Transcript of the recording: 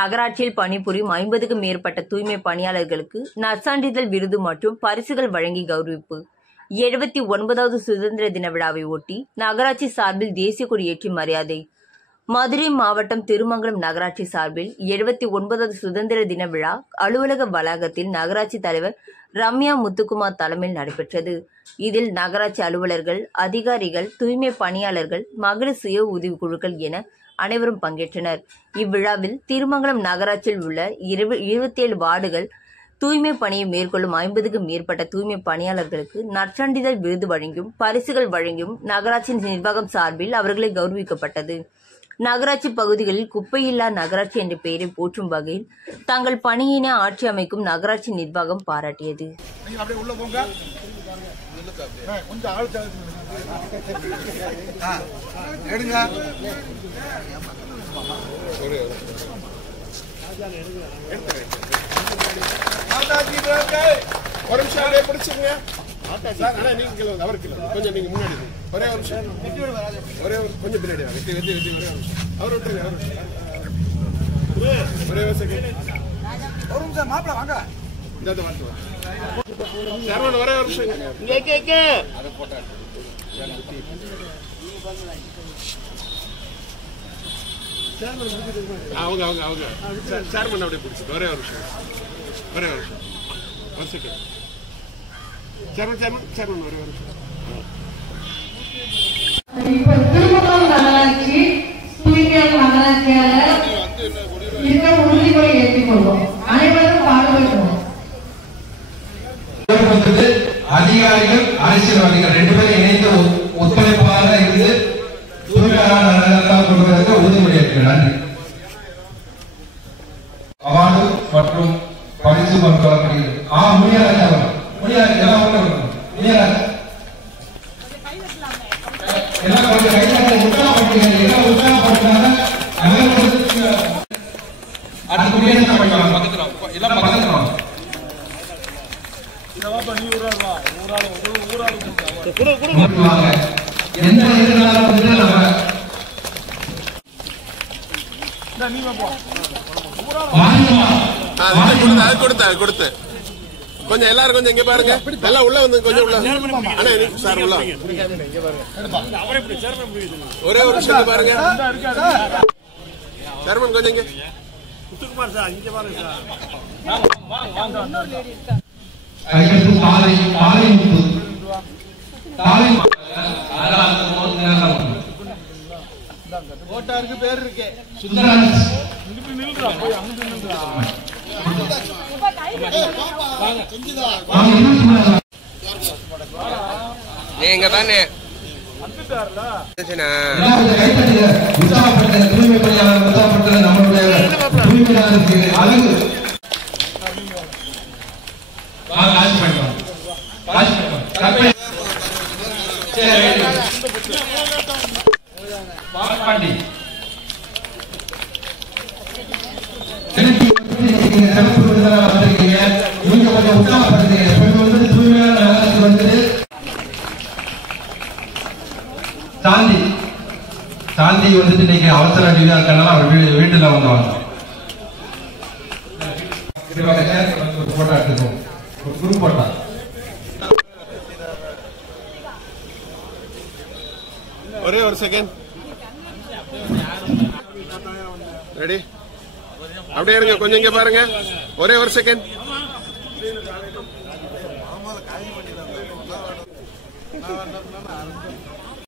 நகராட்சியில் பணிபுரியும் 50க்கும் மேற்பட்ட தூய்மை பணியாளர்களுக்கு நற்சான்றிதழ் விருது மற்றும் பரிசுகள் வழங்கி கௌரவிப்பு. 79வது சுதந்திர தின விழாவை ஒட்டி நகராட்சி சார்பில் தேசிய கொடி ஏற்றி மரியாதை. மதுரை மாவட்டம் திருமங்கலம் நகராட்சி சார்பில் 79வது சுதந்திர தின விழா அலுவலக வளாகத்தில் நகராட்சி தலைவர் ரம்யா முத்துக்குமார் தலைமையில் நடைபெற்றது. இதில் நகராட்சி அலுவலர்கள், அதிகாரிகள், தூய்மை பணியாளர்கள், மகளிர் சுய உதவிக்குழுக்கள் என அனைவரும் பங்கேற்றனர். இவ்விழாவில் திருமங்கலம் நகராட்சியில் உள்ள 27 வார்டுகள் தூய்மை பணியை மேற்கொள்ளும் 50க்கும் மேற்பட்ட தூய்மை பணியாளர்களுக்கு நற்சான்றிதழ் விருது வழங்கியும் பரிசுகள் வழங்கியும் நகராட்சி நிர்வாகம் சார்பில் அவர்களை கௌரவிக்கப்பட்டது. நகராட்சி பகுதிகளில் குப்பையில்லா நகராட்சி என்ற பெயரை போற்றும் வகையில் தங்கள் பணியினை ஆட்சி அமைக்கும் நகராட்சி நிர்வாகம் பாராட்டியது. கொஞ்சம் நீங்க முன்னாடி ஒரே கொஞ்சம் பின்னாடி ஒரே ஒரு நிமிஷம் மாப்பிள வாங்க ஒரே ஒரு நிமிஷம் அவங்க அவங்க அவங்க சேர்மன் அப்படியே பிடிச்சிட்டு ஒரே ஒரு நிமிஷம் ஒரு செகண்ட் சேர்மன் ஒரே ஒரு நிமிஷம். திருமங்கலம் நகராட்சி தூய்மையான நகராட்சியாக இந்த உறுதிமொழி ஏற்றுக்கொள்வோம். அனைவரும் பாடுபடுவோம். அதிகாரிகள், அரசியல்வாதிகள் 2 பேரும் இணைந்து ஒத்துழைப்பாக இருந்து தூய்மையான நகரத்தாக கொண்டு வருவதற்கு உறுதிமொழி ஏற்கிறார். அவார்டு மற்றும் பரிசு வழங்கப்படுகிறது. முடியாது எல்லாம் கொஞ்சம் கையில் உற்சாகப்படுத்துங்க. எல்லாம் உற்சாகப்படுத்தினாங்க அடுத்த குடியரசு படிக்கலாம். பக்கத்தில் எல்லாம் பக்கத்தில் எந்த கொடுத்து கொஞ்சம் எல்லாரும் கொஞ்சம் இங்க பாருங்க. எல்லாம் உள்ள வந்து கொஞ்சம் உள்ள அண்ணா சார் உள்ள ஒரே ஒரு விஷயம் பாருங்க. சேர்மன் கொஞ்சம் இங்க முத்துக்குமார் சார் இங்க பாருங்க ஓட்டாருக்கு பேர் இருக்கு. நீங்க தானே சாந்தி வந்துட்டு இன்னைக்கு அவசர டிவியா இருக்கனால அவர் வீட்டுல வந்தவங்க போட்டோ எடுத்துக்கோம். குரூப் போட்டா ஒரே ஒரு செகண்ட் ரெடி அப்படியே இருங்க. கொஞ்சம் இங்க பாருங்க. ஒரே ஒரு செகண்ட்